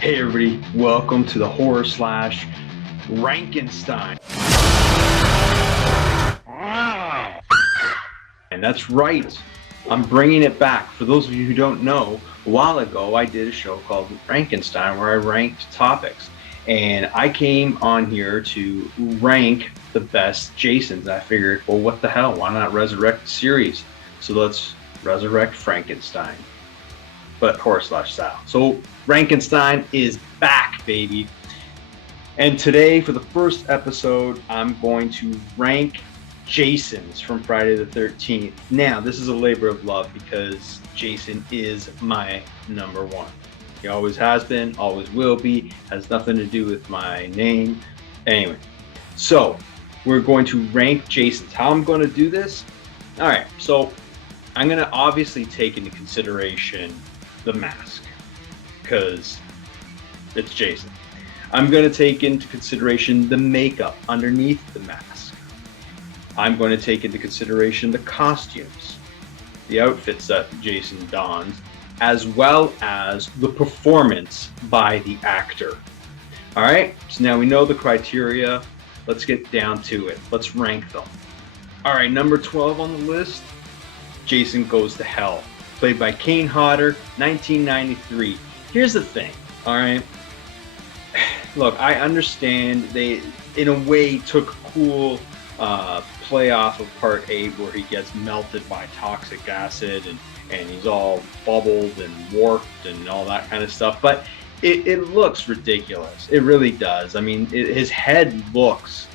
Hey everybody, welcome to the horror slash Frankenstein. And that's right, I'm bringing it back. For those of you who don't know, a while ago I did a show called Frankenstein where I ranked topics. And I came on here to rank the best Jasons. I figured, well, what the hell? Why not resurrect the series? So let's resurrect Frankenstein, but horror slash style. So Frankenstein is back, baby. And today, for the first episode, I'm going to rank Jasons from Friday the 13th. Now, this is a labor of love because Jason is my number one. He always has been, always will be, has nothing to do with my name. Anyway, so we're going to rank Jasons. How I'm going to do this? All right, so I'm going to obviously take into consideration the mask because it's Jason. I'm going to take into consideration the makeup underneath the mask. I'm going to take into consideration the costumes, the outfits that Jason dons, as well as the performance by the actor. All right, so now we know the criteria. Let's get down to it. Let's rank them. All right, number 12 on the list, Jason Goes to Hell, played by Kane Hodder, 1993. Here's the thing, all right? Look, I understand they, in a way, took cool play off of Part 8 where he gets melted by toxic acid and he's all bubbled and warped and all that kind of stuff, but it looks ridiculous. It really does. I mean, his head looks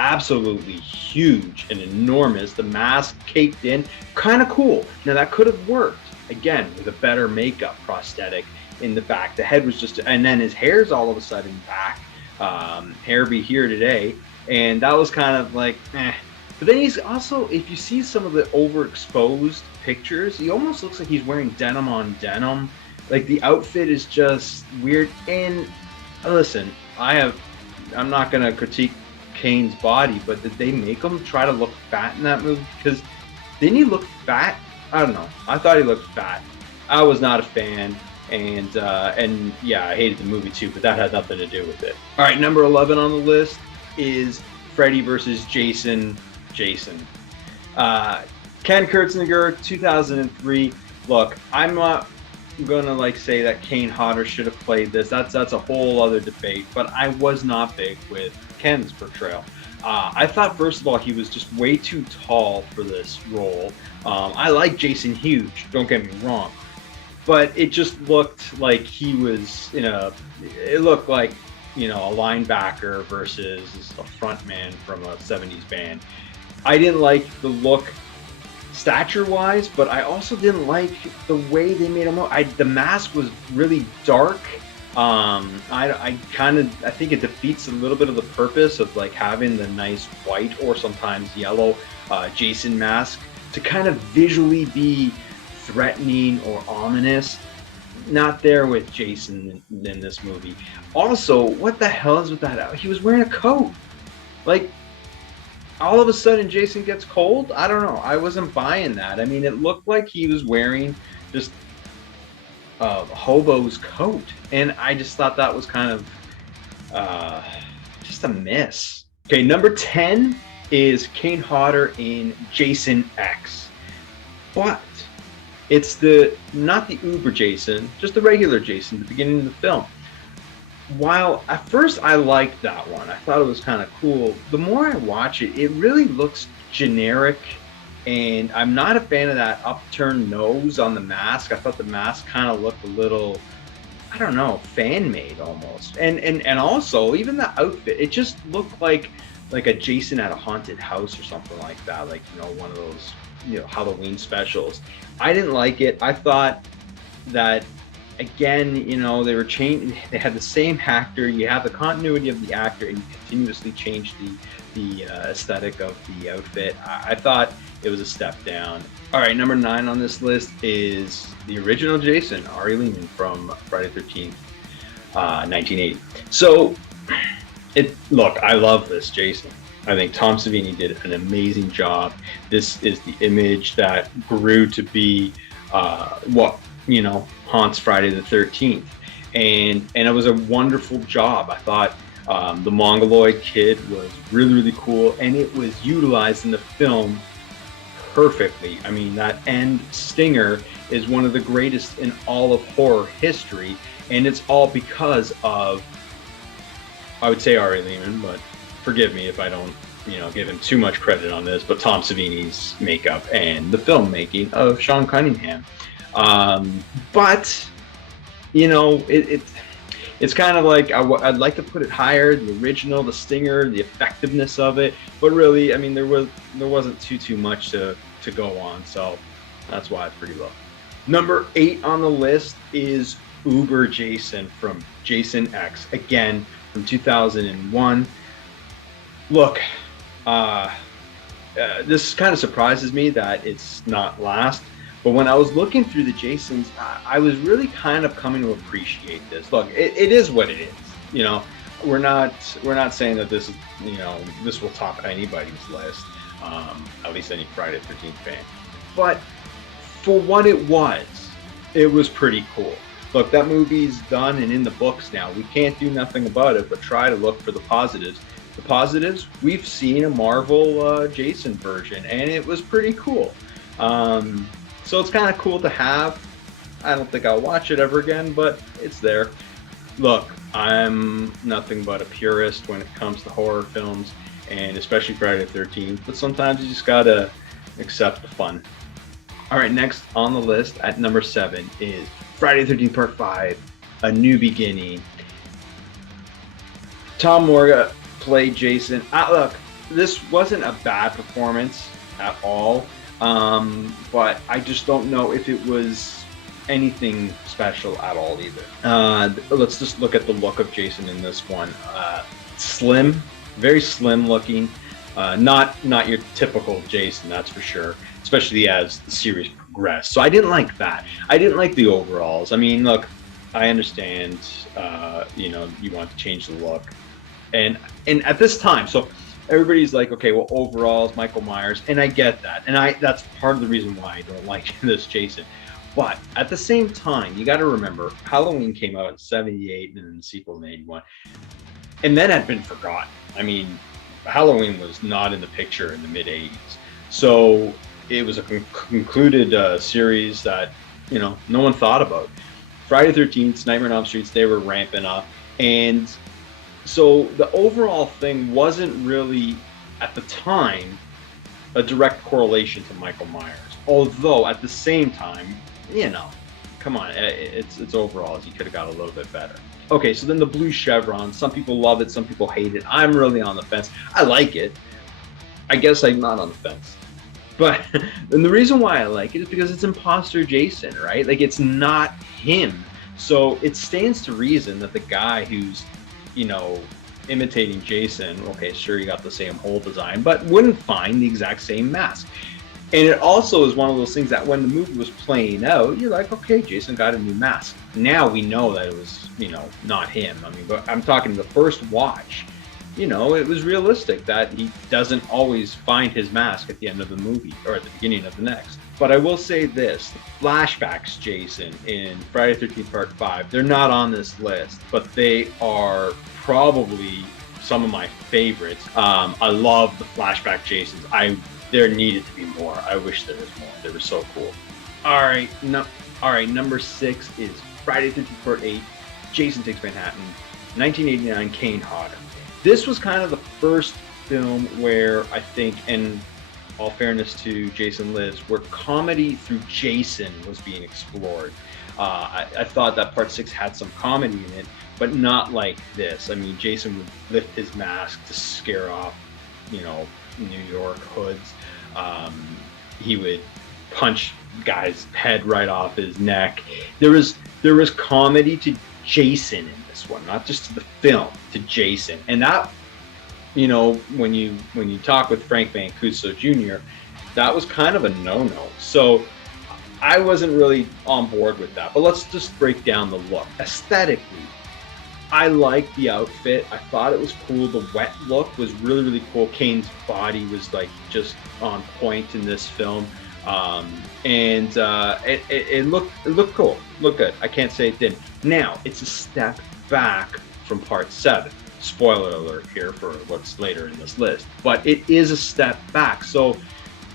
absolutely huge and enormous. The mask caked in, kind of cool. Now that could have worked again with a better makeup prosthetic in the back. The head was just, and then his hair's all of a sudden back. Hair be here today, and that was kind of like eh. But then he's also, if you see some of the overexposed pictures, he almost looks like he's wearing denim on denim. Like the outfit is just weird. And listen, I'm not gonna critique Kane's body, but did they make him try to look fat in that movie? Because didn't he look fat? I don't know. I thought he looked fat. I was not a fan, and yeah, I hated the movie too, but that had nothing to do with it. All right, number 11 on the list is Freddie versus Jason. Ken Kurtzniger, 2003. Look, I'm not gonna say that Kane Hodder should have played this. That's a whole other debate. But I was not big with Ken's portrayal. I thought, first of all, he was just way too tall for this role. I like Jason huge, don't get me wrong, but it just looked like he was it looked like, a linebacker versus a front man from a 70s band. I didn't like the look stature-wise, but I also didn't like the way they made him look. The mask was really dark. I think it defeats a little bit of the purpose of having the nice white or sometimes yellow Jason mask to kind of visually be threatening or ominous. Not there with Jason in this movie. Also, what the hell is with that? He was wearing a coat. All of a sudden Jason gets cold? I don't know. I wasn't buying that. I mean, it looked like he was wearing just a hobo's coat. And I just thought that was kind of just a miss. Okay, number 10 is Kane Hodder in Jason X. But it's not the Uber Jason, just the regular Jason, the beginning of the film. While at first I liked that one, I thought it was kind of cool, the more I watch it, it really looks generic, and I'm not a fan of that upturned nose on the mask. I thought the mask kind of looked a little, I don't know, fan-made almost. And also, even the outfit, it just looked like a Jason at a haunted house or something like that, one of those Halloween specials. I didn't like it. I thought that, again, they were changing. They had the same actor. You have the continuity of the actor, and you continuously change the aesthetic of the outfit. I thought it was a step down. All right, number 9 on this list is the original Jason, Ari Lehman from Friday the 13th, 1980. So, look, I love this Jason. I think Tom Savini did an amazing job. This is the image that grew to be what haunts Friday the 13th. and it was a wonderful job. I thought the Mongoloid kid was really, really cool, and it was utilized in the film perfectly. I mean, that end stinger is one of the greatest in all of horror history, and it's all because of, I would say, Ari Lehman, but forgive me if I don't, give him too much credit on this, but Tom Savini's makeup and the filmmaking of Sean Cunningham. But it's kind of like I'd like to put it higher, the original, the stinger, the effectiveness of it, but really, I mean, there wasn't too much to go on, so that's why it's pretty low. Number 8 on the list is Uber Jason from Jason X, again from 2001. Look, this kind of surprises me that it's not last. But when I was looking through the Jasons, I was really kind of coming to appreciate this. Look, it is what it is. We're not saying that this is, this will top anybody's list, at least any Friday the 13th fan. But for what it was pretty cool. Look, that movie's done and in the books now. We can't do nothing about it, but try to look for the positives. The positives, we've seen a Marvel Jason version, and it was pretty cool. So it's kind of cool to have. I don't think I'll watch it ever again, but it's there. Look, I'm nothing but a purist when it comes to horror films, and especially Friday the 13th, but sometimes you just gotta accept the fun. All right, next on the list at number 7 is Friday the 13th Part 5, A New Beginning. Tom Morga played Jason. Look, this wasn't a bad performance at all. But I just don't know if it was anything special at all either. Let's just look at the look of Jason in this one. Slim, very slim looking. Not your typical Jason, that's for sure, especially as the series progressed. So I didn't like that. I didn't like the overalls. I mean, look, I understand, you want to change the look. And at this time, so everybody's like, okay, well, overalls, Michael Myers, and I get that. And that's part of the reason why I don't like this Jason. But at the same time, you got to remember, Halloween came out in 78 and then the sequel in 81. And then had been forgotten. I mean, Halloween was not in the picture in the mid-80s. So it was a concluded series that, no one thought about. Friday the 13th, Nightmare on Elm Street, they were ramping up. And so the overall thing wasn't really, at the time, a direct correlation to Michael Myers. Although, at the same time, come on, it's overalls. You could have got a little bit better. Okay, so then the blue chevron. Some people love it, some people hate it. I'm really on the fence. I like it. I guess I'm not on the fence. But and the reason why I like it is because it's imposter Jason, right? Like, it's not him. So it stands to reason that the guy who's imitating Jason, okay, sure, you got the same whole design, but wouldn't find the exact same mask. And it also is one of those things that when the movie was playing out, you're like, okay, Jason got a new mask. Now we know that it was, not him. I mean, but I'm talking the first watch, it was realistic that he doesn't always find his mask at the end of the movie or at the beginning of the next. But I will say this, the flashbacks Jason in Friday the 13th Part 5, they're not on this list, but they are probably some of my favorites. I love the flashback Jasons. There needed to be more. I wish there was more. They were so cool. All right, number 6 is Friday the 13th Part 8, Jason Takes Manhattan, 1989, Kane Hodder. This was kind of the first film where I think, in all fairness to Jason Lives, where comedy through Jason was being explored. I thought that Part 6 had some comedy in it, but not like this. I mean, Jason would lift his mask to scare off, New York hoods. He would punch guy's head right off his neck. There was comedy to Jason in this one, not just to the film, to Jason. And that, when you talk with Frank Mancuso Jr., that was kind of a no-no. So I wasn't really on board with that. But let's just break down the look. Aesthetically, I liked the outfit. I thought it was cool. The wet look was really, really cool. Kane's body was like just on point in this film. It looked cool. Looked good. I can't say it didn't. Now, it's a step back from part 7. Spoiler alert here for what's later in this list, but it is a step back. So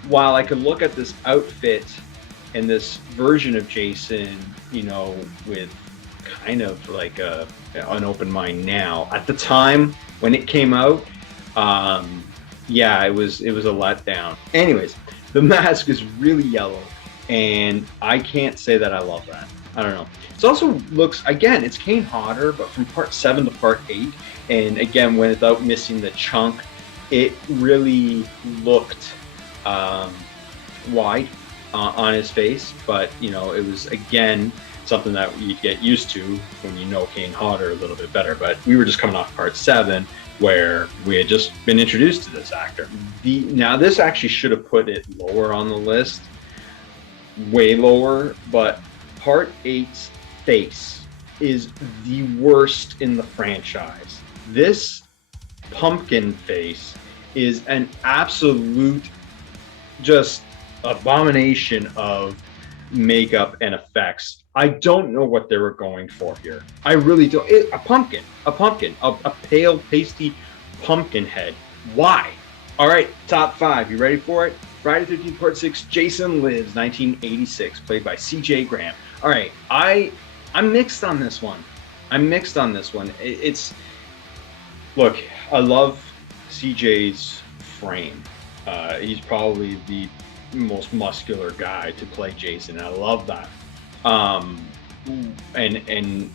while I could look at this outfit and this version of Jason, you know, with kind of like an open mind now, at the time when it came out, yeah, it was a letdown. Anyways, the mask is really yellow, and I can't say that I love that. I don't know. It also looks, again, it's Kane Hodder, but from part 7 to part 8, and again, without missing the chunk, it really looked wide on his face, but you know, it was again something that you get used to when you know Kane Hodder a little bit better. But we were just coming off part 7 where we had just been introduced to this actor. Now this actually should have put it lower on the list, way lower, but part 8's face is the worst in the franchise. This pumpkin face is an absolute just abomination of makeup and effects. I don't know what they were going for here. I really don't. A pumpkin, a pale, pasty pumpkin head. Why? All right, top 5. You ready for it? Friday the 13th, part 6, Jason Lives, 1986, played by C.J. Graham. All right, I'm mixed on this one. It's look, I love CJ's frame. He's probably the most muscular guy to play Jason. I love that. And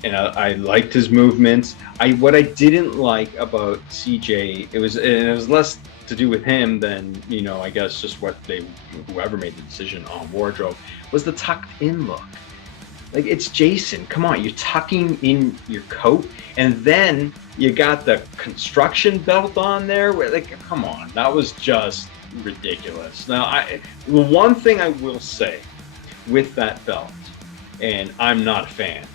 I liked his movements. What I didn't like about CJ, it was less to do with him than, you know, I guess just whoever made the decision on wardrobe, was the tucked in look. Like, it's Jason. Come on, you're tucking in your coat, and then you got the construction belt on there. Where, like, come on, that was just ridiculous. Now, the one thing I will say with that belt, and I'm not a fan,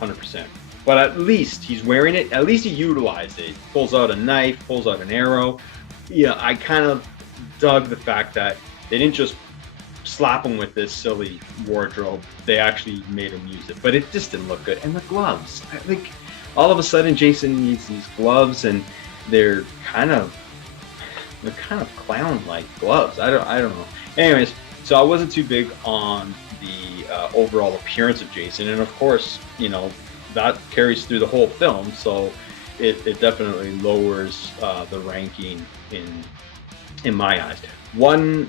100%, but at least he's wearing it. At least he utilized it. Pulls out a knife, pulls out an arrow. Yeah, I kind of dug the fact that they didn't just slap him with this silly wardrobe. They actually made him use it, but it just didn't look good. And the gloves, I think all of a sudden Jason needs these gloves, and they're kind of clown-like gloves. I don't know. Anyways, so I wasn't too big on the overall appearance of Jason, and of course, you know, that carries through the whole film, so it definitely lowers the ranking in my eyes. One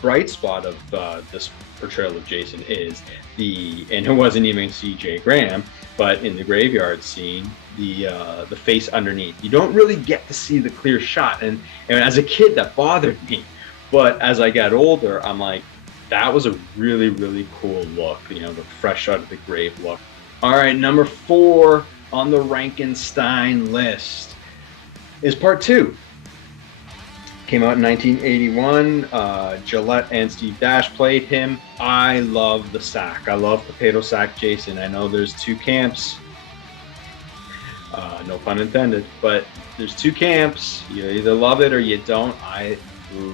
bright spot of this portrayal of Jason is and it wasn't even C.J. Graham, but in the graveyard scene, the face underneath. You don't really get to see the clear shot, and as a kid that bothered me, but as I got older, I'm like, that was a really, really cool look, you know, the fresh out of the grave look. All right, number 4 on the Frankenstein list is part 2. Came out in 1981. Gillette and Steve Dash played him. I love the sack. I love potato sack Jason. I know there's 2 camps. No pun intended, but there's 2 camps. You either love it or you don't. I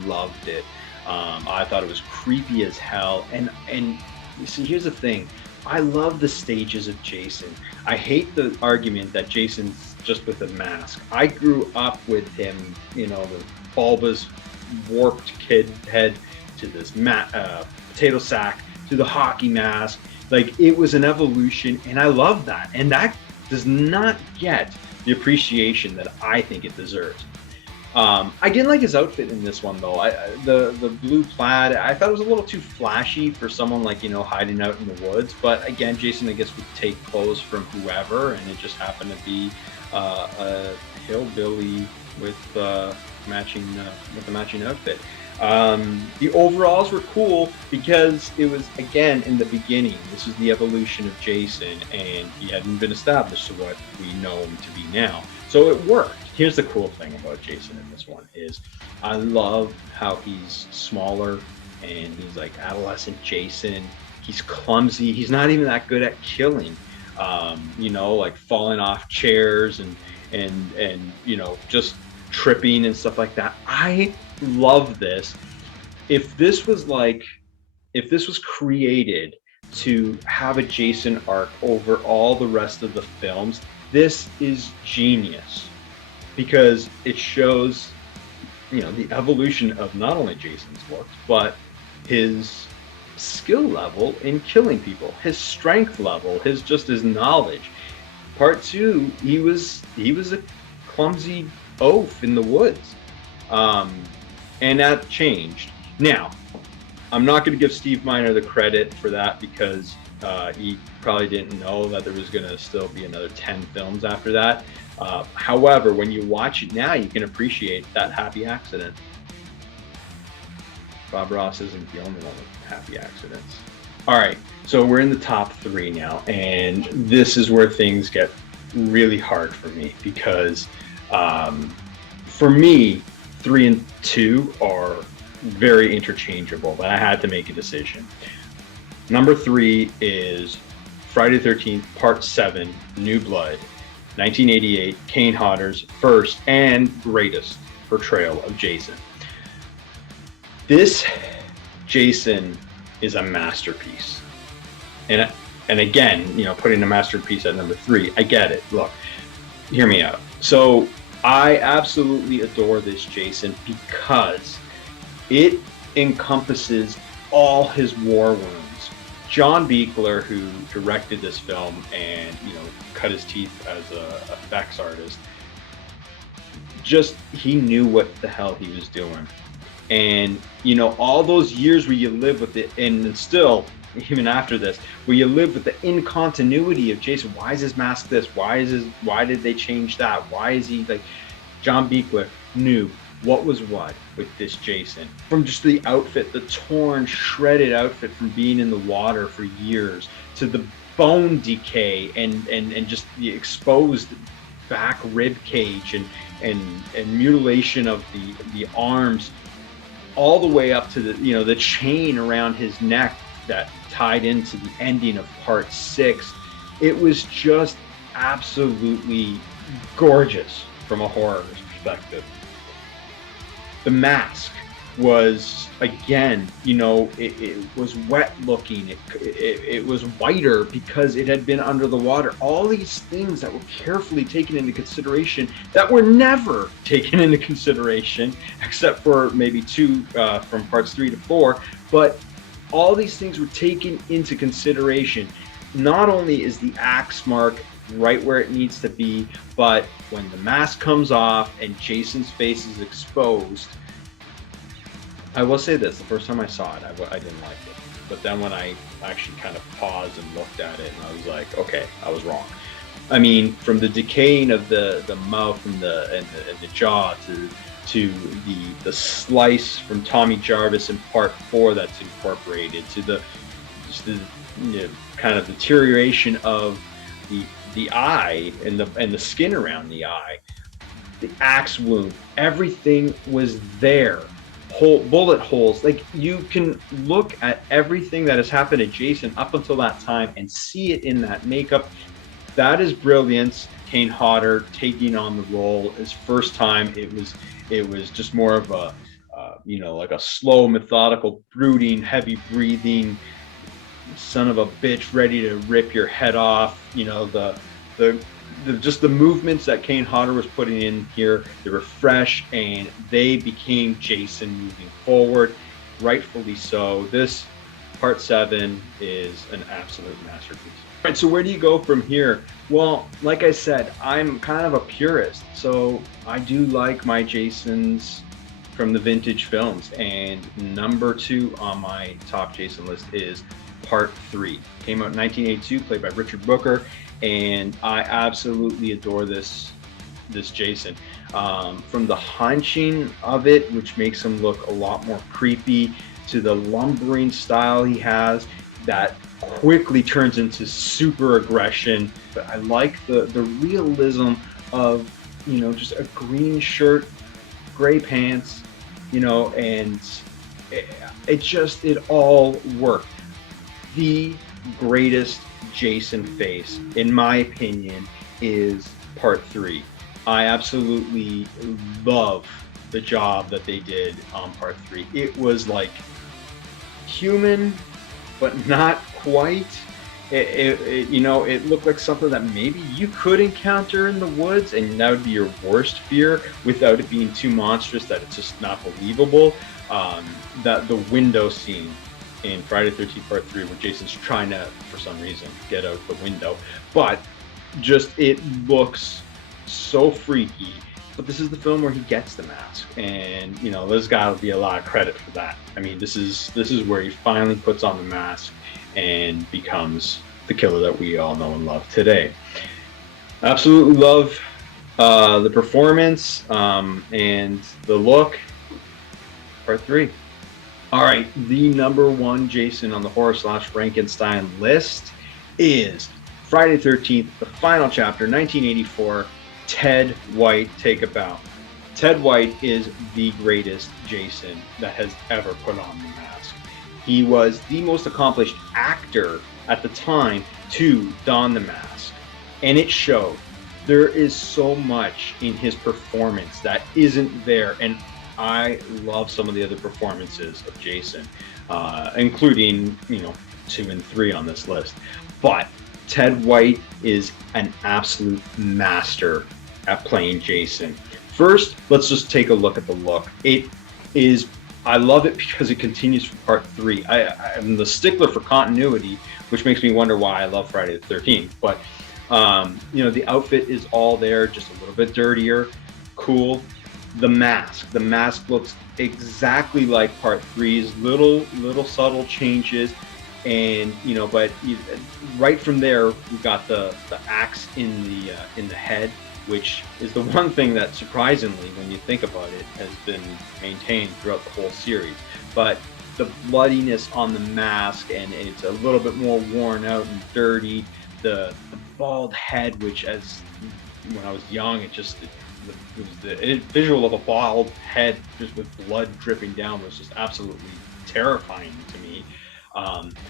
loved it. I thought it was creepy as hell. And you see, here's the thing. I love the stages of Jason. I hate the argument that Jason's just with a mask. I grew up with him, you know, the bulbous, warped kid head to this potato sack to the hockey mask. Like, it was an evolution, and I love that. And that does not get the appreciation that I think it deserves. I didn't like his outfit in this one, though. The blue plaid, I thought it was a little too flashy for someone, like, you know, hiding out in the woods. But again, Jason, I guess, would take clothes from whoever, and it just happened to be a hillbilly with a matching outfit. The overalls were cool because it was, again, in the beginning, this is the evolution of Jason, and he hadn't been established to what we know him to be now. So it worked. Here's the cool thing about Jason in this one is I love how he's smaller, and he's like adolescent Jason. He's clumsy. He's not even that good at killing, you know, like falling off chairs and you know, just tripping and stuff like that. I love this. If this was created to have a Jason arc over all the rest of the films, this is genius, because it shows, the evolution of not only Jason's looks, but his skill level in killing people, his strength level, his knowledge. Part 2, he was a clumsy oaf in the woods, and that changed. Now, I'm not going to give Steve Miner the credit for that, because he probably didn't know that there was going to still be another 10 films after that. However, when you watch it now, you can appreciate that happy accident. Bob Ross isn't the only one with happy accidents. All right, so we're in the top 3 now, and this is where things get really hard for me, because for me, 3 and 2 are very interchangeable, but I had to make a decision. Number 3 is Friday the 13th, Part 7, New Blood, 1988, Kane Hodder's first and greatest portrayal of Jason. This Jason is a masterpiece. And again, putting a masterpiece at number 3, I get it. Look, hear me out. So I absolutely adore this Jason because it encompasses all his war wounds. John Buechler, who directed this film and cut his teeth as a effects artist, he knew what the hell he was doing. And all those years where you live with it, and still even after this, where you live with the incontinuity of Jason. Why is his mask this? Why did they change that? Why is he like? John Buechler knew what was what with this Jason. From just the outfit, the torn, shredded outfit from being in the water for years, to the bone decay and just the exposed back rib cage and mutilation of the arms, all the way up to the chain around his neck that tied into the ending of Part 6. It was just absolutely gorgeous from a horror perspective. The mask was, again, it was wet looking. It was whiter because it had been under the water. All these things that were carefully taken into consideration that were never taken into consideration, except for maybe 2 from parts 3 to 4. But all these things were taken into consideration. Not only is the axe mark right where it needs to be, but when the mask comes off and Jason's face is exposed, I will say this, the first time I saw it, I didn't like it. But then when I actually kind of paused and looked at it, and I was like, okay, I was wrong. I mean, from the decaying of the mouth and the jaw to the slice from Tommy Jarvis in Part 4 that's incorporated, to the kind of deterioration of the eye and the skin around the eye, the axe wound, everything was there. Bullet holes. Like, you can look at everything that has happened to Jason up until that time and see it in that makeup. That is brilliance. Kane Hodder taking on the role his first time. It was just more of a like a slow, methodical, brooding, heavy breathing son of a bitch ready to rip your head off. Just the movements that Kane Hodder was putting in here, they were fresh and they became Jason moving forward, rightfully so. This Part 7 is an absolute masterpiece. All right, so where do you go from here? Well, like I said, I'm kind of a purist, so I do like my Jasons from the vintage films, and number 2 on my top Jason list is Part 3. Came out in 1982, played by Richard Booker, and I absolutely adore this Jason. From the haunching of it, which makes him look a lot more creepy, to the lumbering style he has that quickly turns into super aggression. But I like the realism of just a green shirt, gray pants, and it all worked. The greatest Jason face, in my opinion, is Part 3. I absolutely love the job that they did on Part 3. It was like human but not quite. It looked like something that maybe you could encounter in the woods, and that would be your worst fear without it being too monstrous that it's just not believable. That the window scene in Friday the 13th Part 3, where Jason's trying to, for some reason, get out the window, but just it looks so freaky. But this is the film where he gets the mask, and there's got to be a lot of credit for that. I mean, this is where he finally puts on the mask and becomes the killer that we all know and love today. Absolutely love the performance and the look. Part 3. All right, the number one Jason on the horror / Frankenstein list is Friday the 13th, the final chapter, 1984. Ted White, Take a Bow. Ted White is the greatest Jason that has ever put on the mask. He was the most accomplished actor at the time to don the mask, and it showed. There is so much in his performance that isn't there, and I love some of the other performances of Jason, including 2 and 3 on this list. But Ted White is an absolute master at playing Jason. First, let's just take a look at the look. I love it because it continues from Part 3. I'm the stickler for continuity, which makes me wonder why I love Friday the 13th. But the outfit is all there, just a little bit dirtier, cool. The mask looks exactly like Part 3's, little subtle changes. And but right from there, we got the axe in the head, which is the one thing that surprisingly, when you think about it, has been maintained throughout the whole series. But the bloodiness on the mask, and it's a little bit more worn out and dirty. The bald head, which when I was young, it was the visual of a bald head just with blood dripping down was just absolutely terrifying to me.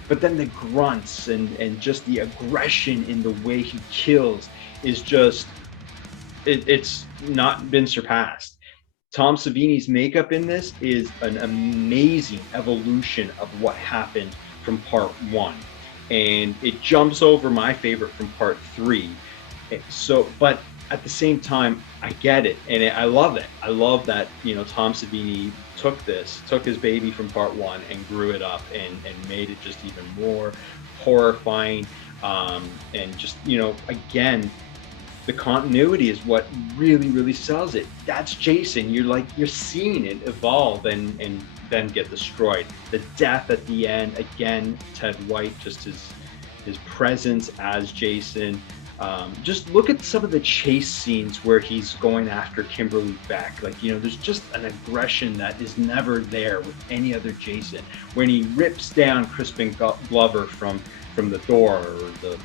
But then the grunts and just the aggression in the way he kills is just, it's not been surpassed. Tom Savini's makeup in this is an amazing evolution of what happened from Part 1. And it jumps over my favorite from Part 3. But at the same time, I get it, and I love it. I love that Tom Savini took his baby from Part 1 and grew it up and made it just even more horrifying. And just again, the continuity is what really sells it. That's Jason. You're seeing it evolve and then get destroyed. The death at the end, again, Ted White, just his presence as Jason. Just look at some of the chase scenes where he's going after Kimberly Beck. There's just an aggression that is never there with any other Jason. When he rips down Crispin Glover from the door, or the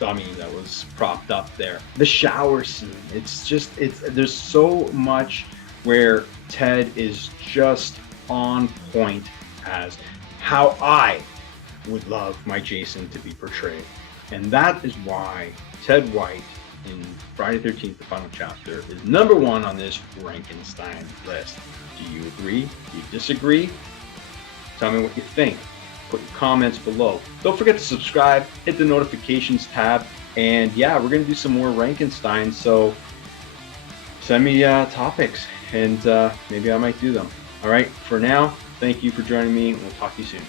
dummy that was propped up there. The shower scene. There's so much where Ted is just on point as how I would love my Jason to be portrayed. And that is why Ted White in Friday the 13th, the final chapter, is number one on this Frankenstein list. Do you agree? Do you disagree? Tell me what you think. Put your comments below. Don't forget to subscribe, hit the notifications tab, and yeah, we're going to do some more Frankenstein, so send me topics, and maybe I might do them. All right, for now, thank you for joining me, and we'll talk to you soon.